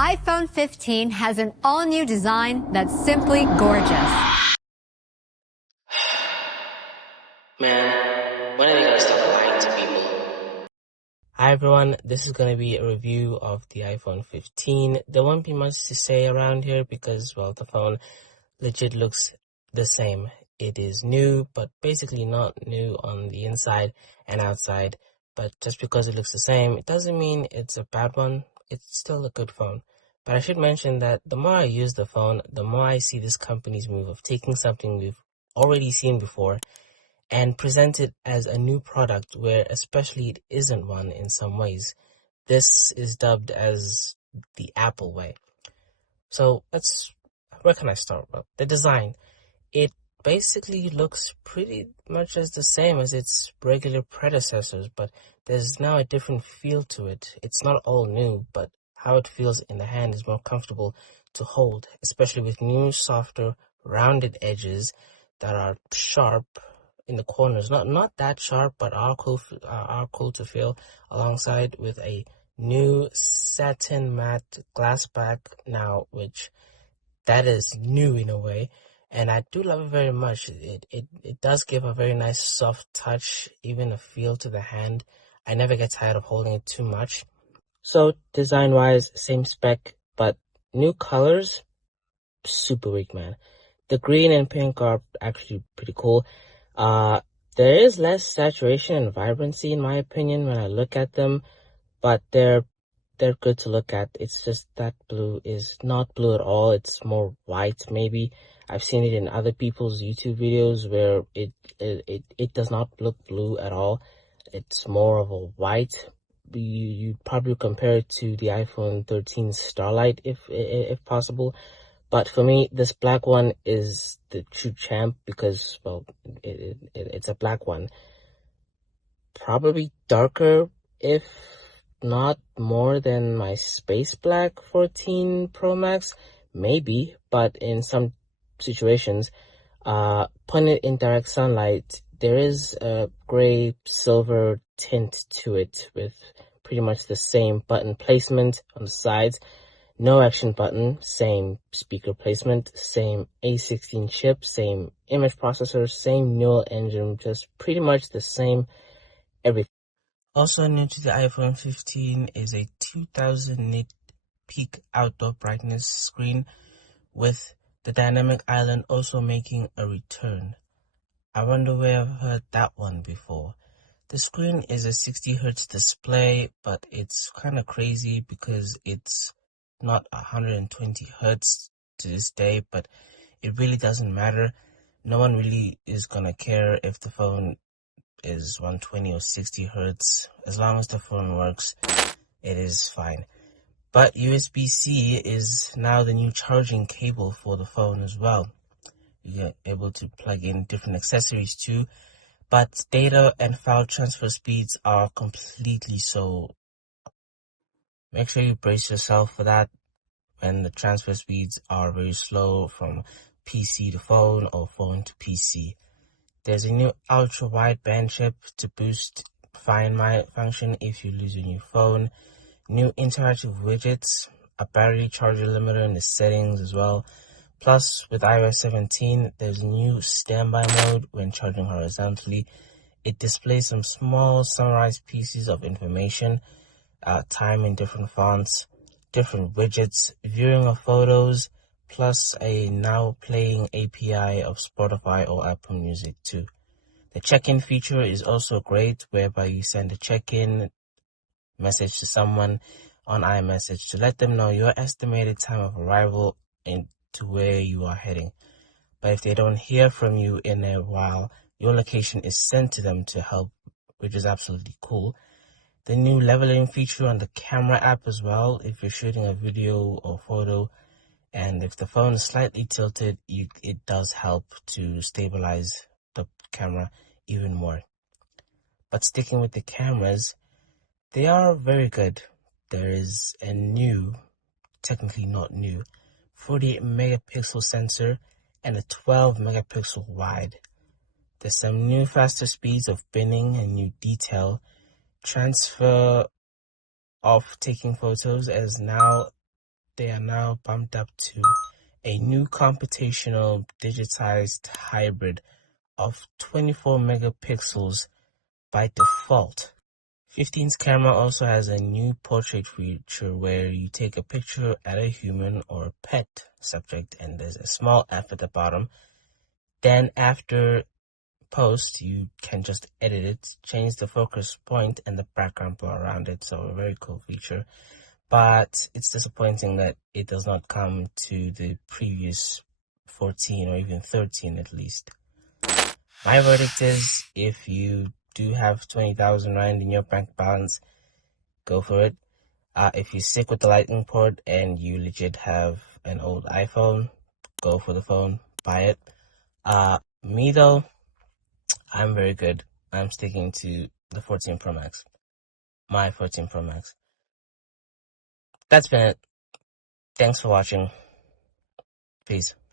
iPhone 15 has an all-new design that's simply gorgeous. Man, when are they gonna stop lying to people? Hi everyone, this is going to be a review of the iPhone 15. There won't be much to say around here because, well, the phone legit looks the same. It is new, but basically not new on the inside and outside. But just because it looks the same, it doesn't mean it's a bad one. It's still a good phone. But I should mention that the more I use the phone, the more I see this company's move of taking something we've already seen before and present it as a new product where especially it isn't one in some ways. This is dubbed as the Apple way. So where can I start? Well, the design. It basically looks pretty much as the same as its regular predecessors, but there's now a different feel to it. It's not all new, but how it feels in the hand is more comfortable to hold, especially with new, softer, rounded edges that are sharp in the corners. Not that sharp, but are cool to feel, alongside with a new satin matte glass back now, which that is new in a way, and I do love it very much. It does give a very nice soft touch, even a feel to the hand. I never get tired of holding it too much. So design wise, same spec, but new colors, super weak, man. The green and pink are actually pretty cool. There is less saturation and vibrancy in my opinion when I look at them, but they're good to look at. It's just that blue is not blue at all. It's more white maybe. I've seen it in other people's YouTube videos where it does not look blue at all. It's more of a white. You'd probably compare it to the iPhone 13 Starlight if possible. But for me, this black one is the true champ because, well, it's a black one. Probably darker, if not more than my Space Black 14 Pro Max, maybe. But in some situations, putting it in direct sunlight, there is a gray silver tint to it with pretty much the same button placement on the sides. No action button, same speaker placement, same A16 chip, same image processor, same neural engine, just pretty much the same everything. Also new to the iPhone 15 is a 2000 nit peak outdoor brightness screen with the dynamic island also making a return. I wonder where I've heard that one before. The screen is a 60Hz display, but it's kind of crazy because it's not 120 Hz to this day, but it really doesn't matter. No one really is gonna care if the phone is 120 or 60 Hz. As long as the phone works, it is fine. But USB-C is now the new charging cable for the phone as well. You're able to plug in different accessories too, but data and file transfer speeds are completely so. Make sure you brace yourself for that when the transfer speeds are very slow from PC to phone or phone to PC. There's a new ultra-wideband chip to boost Find My function if you lose your new phone. New interactive widgets, a battery charger limiter in the settings as well. Plus, with iOS 17, there's a new standby mode when charging horizontally. It displays some small summarized pieces of information, time in different fonts, different widgets, viewing of photos, plus a now playing API of Spotify or Apple Music too. The check-in feature is also great, whereby you send a check-in message to someone on iMessage to let them know your estimated time of arrival and to where you are heading. But if they don't hear from you in a while, your location is sent to them to help, which is absolutely cool. The new leveling feature on the camera app as well, if you're shooting a video or photo, and if the phone is slightly tilted, it does help to stabilize the camera even more. But sticking with the cameras, they are very good. There is a new, technically not new, 48 megapixel sensor and a 12 megapixel wide. There's some new faster speeds of binning and new detail. Transfer of taking photos, as now they are now bumped up to a new computational digitized hybrid of 24 megapixels by default. 15's camera also has a new portrait feature where you take a picture at a human or a pet subject and there's a small F at the bottom. Then after post, you can just edit it, change the focus point and the background blur around it. So a very cool feature. But it's disappointing that it does not come to the previous 14 or even 13 at least. My verdict is, if you do have 20,000 Rand in your bank balance, go for it. If you stick with the lightning port and you legit have an old iPhone, go for the phone, buy it. Me though, I'm very good. I'm sticking to the 14 Pro Max. My 14 Pro Max. That's been it. Thanks for watching. Peace.